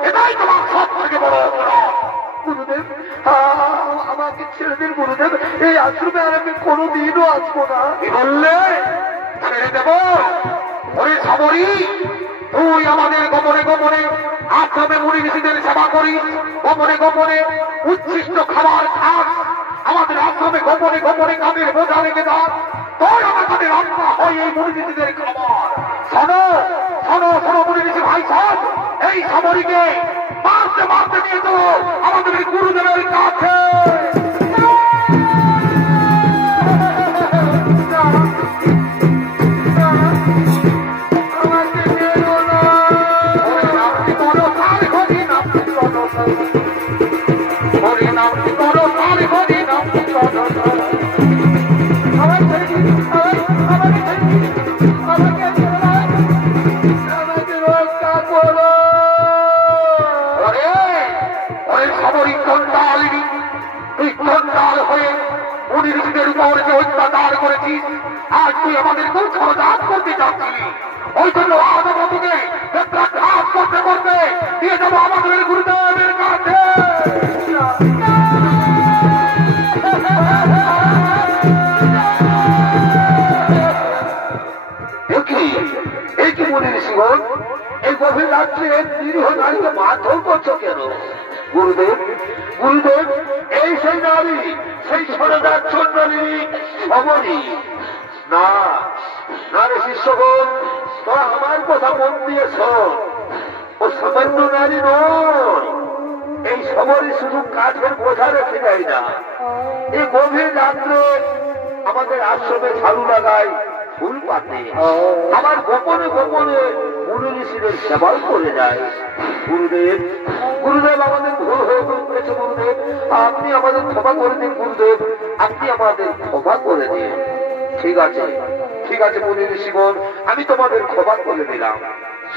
এটাই তোমার সব থেকে বড় অপরাধ। গুরুদেব আমাকে ছেড়ে দিন গুরুদেব, এই আশ্রমে আর আমি কোনোদিনও আসবো না। কি বললে? ছেড়ে দেব? ওরে সবরী, তুই আমাদের গোপনে গোপনে আশ্রমে মুনি ঋষিদের সেবা করিস, গোপনে গোপনে উচ্ছিষ্ট খাবার খাস, আমাদের আশ্রমে গোপনে গোপনে কাদের বোঝা লেগে যান, তোর আমার কাদের আত্মা হয় এই মুনি ঋষিদের খাবার। শোনো মুনি ঋষি ভাই সব, এই সবরীকে মারতে নিয়ে তো আমাদের গুরুদেবের কাছে। অত্যাচার করেছিস, আজ তুই আমাদেরকেও খরচাত করতে চাচ্ছিলি। ওই জন্য আজ আমরা তোকে ঘাত করতে দিয়ে যাবো আমাদের গুরুদেবের কাছে। এই কি মনে ঋষিগণ, এই গভীর রাত্রে নিরীহ নারীকে মারধর করছো কেন? গুরুদেব এই সেই নারী, সেই সরদার চন্দ্রী সবরী। না না রে শিষ্যগণ, তোরা আমার কথা মন দিয়ে শোন। ও সামান্য নারী নয়, এই সবরই শুধু কাঠের বোঝা রেখে দেয় না, এই গভীর রাত্রে আমাদের আশ্রমে ঝাড়ু লাগায়, ফুল পাতে, আমার গোপনে গোপনে মুনি ঋষিদের সেবাও করে যায়। গুরুদেব, গুরুদেব আমাদের ভুল হয়ে গেছে গুরুদেব, আপনি আমাদের ক্ষমা করে দিন গুরুদেব, আপনি আমাদের ক্ষমা করে দিন। ঠিক আছে ঠিক আছে মুনি ঋষিগণ, আমি তোমাদের ক্ষমা করে দিলাম।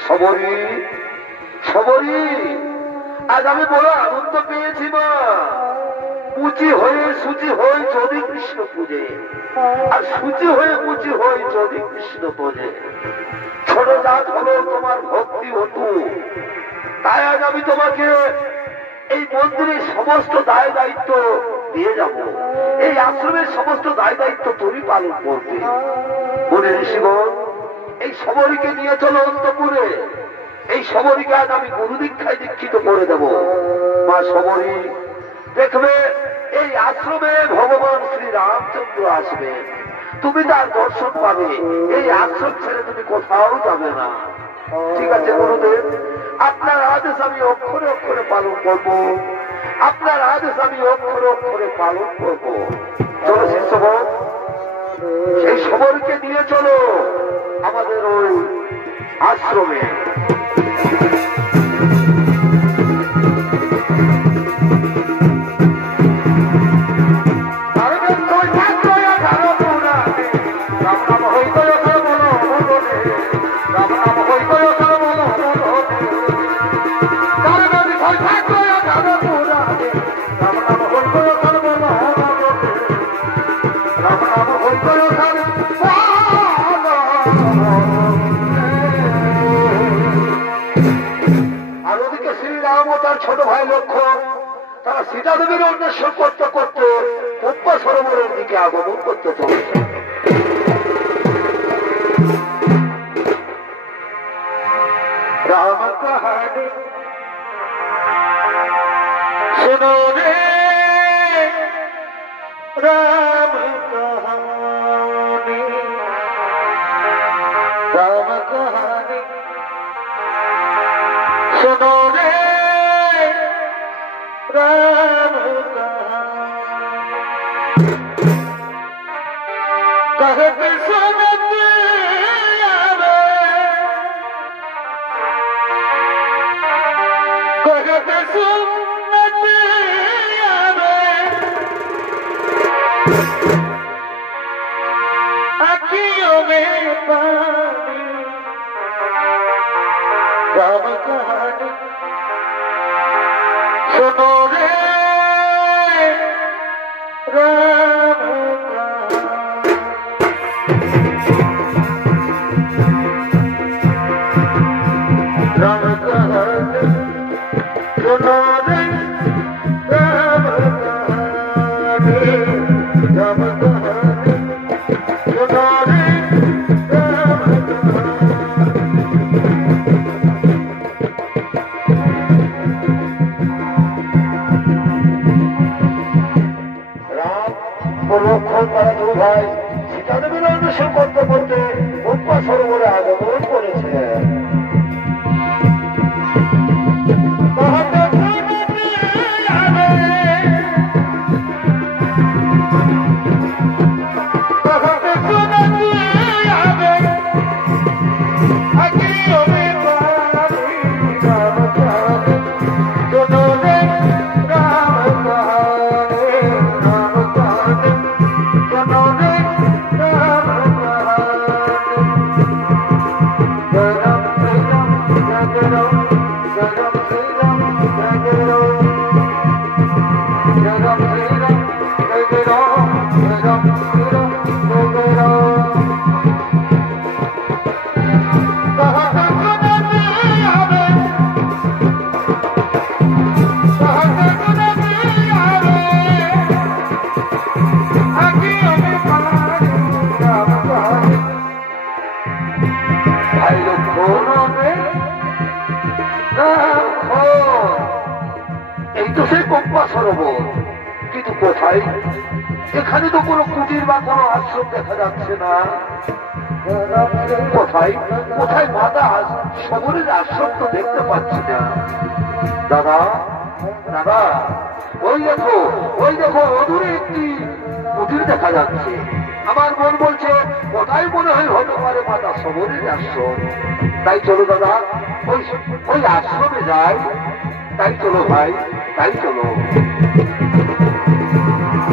সবরী সবরী, আজ আমি বড় আনন্দ পেয়েছি মা। মুচি হয়ে সুচি হয়ে যদি কৃষ্ণ পূজে, আর সুচি হয়ে মুচি হয়ে যদি কৃষ্ণ পূজে। ছোট জাত হলো তোমার ভক্তি হতু, তাই আজ আমি তোমাকে এই মন্দিরের সমস্ত দায় দায়িত্ব দিয়ে যাব। এই আশ্রমের সমস্ত দায় দায়িত্ব তুমি পালন করবে। মুনি ঋষিগণ, এই সবরীকে নিয়ে চলো অন্তপুরে। এই সবরীকে আজ আমি গুরু দীক্ষায় দীক্ষিত করে দেব। মা সবরী, দেখবে এই আশ্রমে ভগবান শ্রী রামচন্দ্র আসবে, তুমি তার দর্শন পাবে। এই আশ্রম ছেড়ে তুমি কোথাও যাবে না। ঠিক আছে গুরুদেব, আপনার আদেশ আমি অক্ষরে অক্ষরে পালন করব, আপনার আদেশ আমি অক্ষরে অক্ষরে পালন করব। চলো শিষ্যগণ, সেই সবরীকে নিয়ে চলো আমাদের ওই আশ্রমে। ছোট ভাই লক্ষ্মণ তারা সীতা দেবীর অন্বেষণ করতে করতে পদ্মা সরোবরের দিকে আগমন করতে চলেছে। রাম কাহানি শোনো রে, রাম কাহানি, রাম কাহানি শোনো রে, राम कहते सुनते आवे, कहते सुनते आवे, आँखियों में पानी। राम कहानी सुनो रे, राम राम कहानी सुनो रे, राम कहानी, राम कहानी सुनो रे, राम লক্ষ্মণ তারা দু ভাই সীতা দেবীর অন্বেষণ করতে করতে পদ্মা সরোবরে আগমন করেছে। এই তো সেই পদ্মা সরোবর, কিন্তু কোথায়? এখানে তো কোনো কুটির বা কোনো আশ্রম দেখা যাচ্ছে না। কোথায় কোথায় মাতা সবরের আশ্রম তো দেখতে পাচ্ছি না। দাদা দাদা, ওই দেখো অদূরে একটি কুটির দেখা যাচ্ছে। আমার মন বলছে কোথায় মনে হয় হতে পারে মাতা সবরের আশ্রম। তাই চলো দাদা, ওই আশ্রমে যাই। তাই চলো ভাই, তাই চলো।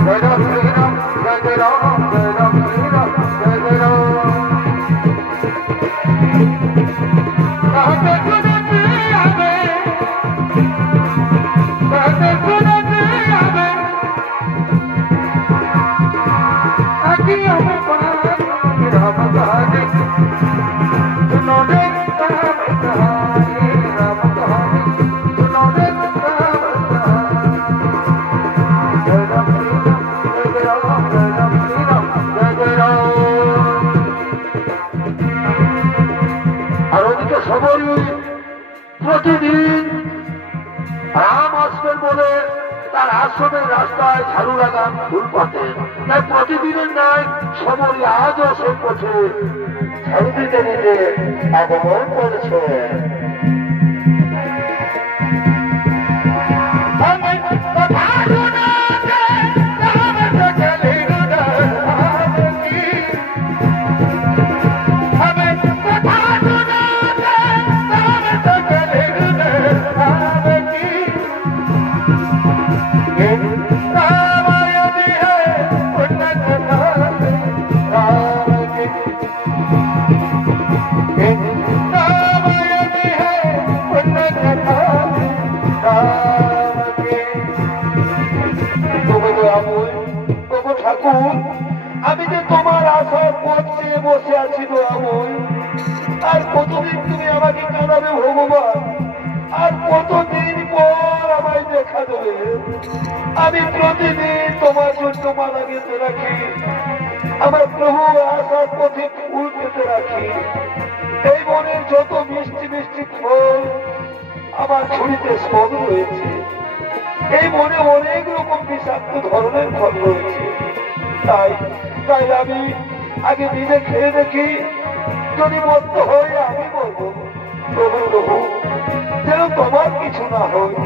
জয় রাম শ্রীরাম, জয় জয় রাম, জয় রাম শ্রীরাম, জয় জয় রাম। প্রতিদিন রাম আসবেন বলে তার আশ্রমের রাস্তায় ঝাড়ু লাগান ফুল পাতেন। তাই প্রতিদিনের নয়, সবরই আজও সেই পথে ঝাড়ু দিতে দিতে আগমন করেছে। আমি যে তোমার আশার পথ নিয়ে বসে আছি গো আমল, আর কতদিন তুমি আমাকে কাঁদাবে ভগবান? আর কতদিন পর আমায় দেখা দেবে? আমি প্রতিদিন তোমার জন্য মালা গেতে রাখি, আমার প্রভু আশার পথে ফুল পেতে রাখি। এই মনের যত মিষ্টি মিষ্টি ফল আমার ঝুড়িতে সব রয়েছে। এই মনে অনেক রকম বিষাক্ত ধরনের ফল রয়েছে। তাই আমি আগে নিজে খেয়ে দেখি, যদি মন্দ হয় আমি বলবো প্রভু প্রভু, যেন তোমার কিছু না হয়।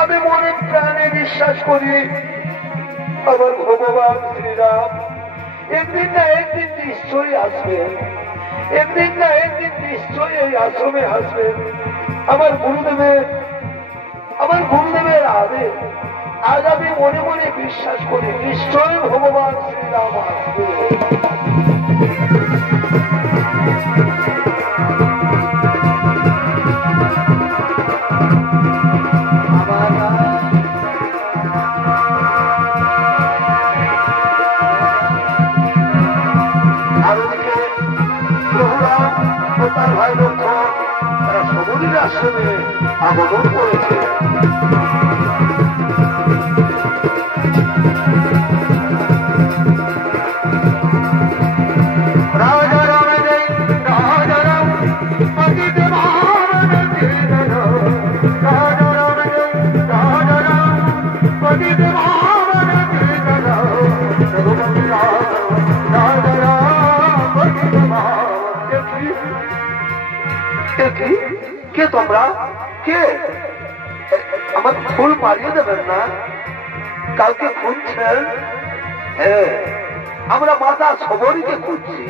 আমি মনে প্রাণে বিশ্বাস করি আমার ভগবান শ্রীরাম একদিন না একদিন নিশ্চয়ই আসবেন, একদিন না একদিন নিশ্চয়ই এই আশ্রমে আসবেন। আমার গুরুদেবের আদেশ আজ আমি মনে মনে বিশ্বাস করি নিশ্চয়ই ভগবান শ্রীরাম আসবেন। আশ্রমে আগমন করেছে। রাজা রাম জয় রাজা রাম, পতিত পাবন তীর্থ, রাজা রাম জয় রাজা রাম, পতিত পাবন তীর্থ, রঘুপতি রাম রাজা রাম, পতিত পাবন। কে তোমরা? কে? আমার ফুল মারিয়ে দেবেন না? কালকে খুঁজছেন? হ্যাঁ, আমরা মাতা সবরীকে খুঁজছি।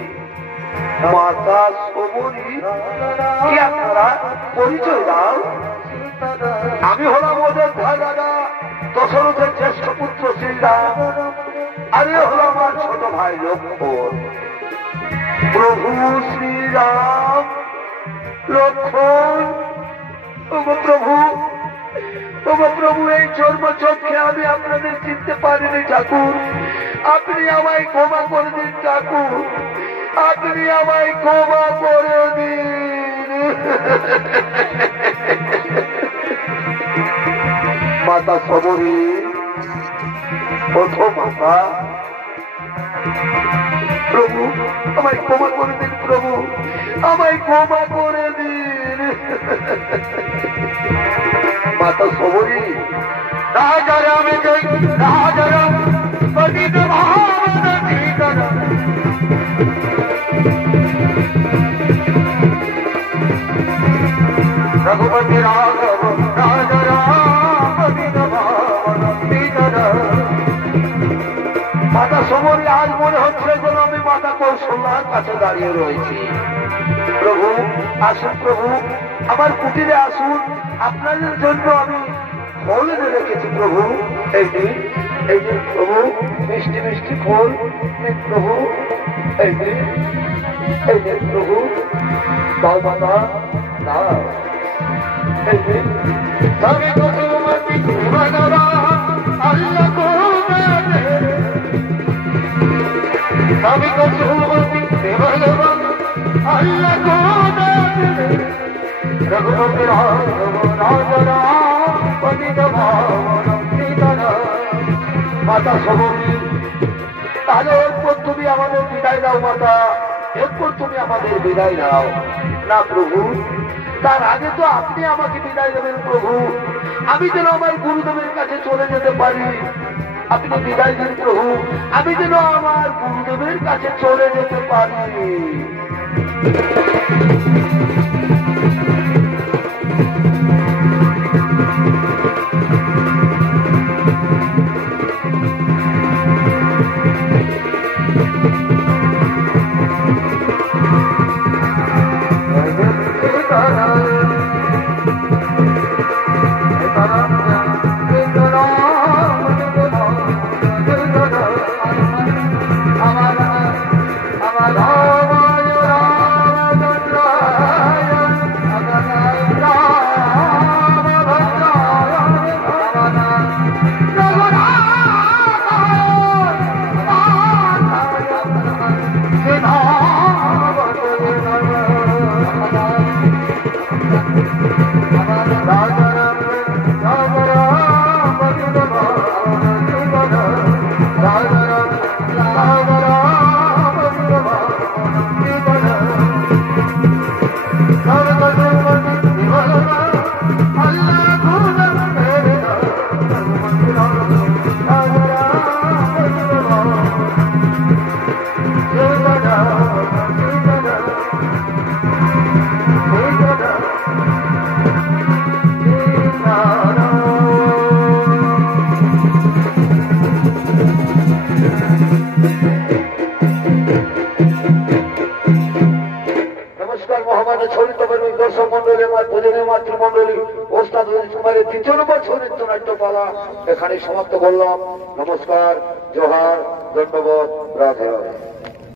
মাতা সবরী, কি আপনারা পরিচয় দাও? আমি হলাম ওদের দাদা দশরথের জ্যেষ্ঠ পুত্র শ্রীরাম, আরে হলো আমার ছোট ভাই লক্ষ্মণ। প্রভু শ্রীরাম, লক্ষ্মণ, প্রভু, প্রভু, এই জন্ম চোখে আমি আপনাদের চিনতে পারিনি ঠাকুর, আপনি আমায় ক্ষমা করে দিন ঠাকুর, আপনি আমায় ক্ষমা করে দিন। মাতা সবরী, প্রথম মাতা, প্রভু আমায় ক্ষমা করে দিন, প্রভু আমায় ক্ষমা করে দিন। মাতা সবরী, রাজারাম জয় রাজারাম পতিত ভাবন ধীকর, রঘুপতি রাঘব রাজারাম পতিত ভাবন ধীকর। মাতা সবরী, আজ মনে হচ্ছে যেন আমি মাতা কৌশল্যার কাছে দাঁড়িয়ে রয়েছি। প্রভু আসুন, প্রভু আমার কুটিরে আসুন, আপনাদের জন্য আমি ফল এনে রেখেছি প্রভু। এই দিন, এই দিন প্রভু, মিষ্টি মিষ্টি ফল প্রভু, এই দিন, এই দিন প্রভু, দাও মাতা দাও, এই দিন। তবে কসুমতি ভগবা আল্লাহ কোবাদে, তবে কসুমতি ভগবা আল্লাহ কোবাদে, রঘুপতি রাঘব রাজারাম পতিত ভাবন ধীকর। মাতা সবরী, তাহলে এরপর তুমি আমাদের বিদায় দাও মাতা, এরপর তুমি আমাদের বিদায় দাও। না প্রভু, তার আগে তো আপনি আমাকে বিদায় দেবেন প্রভু, আমি যেন আমার গুরুদেবের কাছে চলে যেতে পারি। আপনি বিদায় দিন প্রভু, আমি যেন আমার গুরুদেবের কাছে চলে যেতে পারি। এখানে সমাপ্ত করলাম। নমস্কার, জোহার, ধন্যবাদ, রাধে রাধে।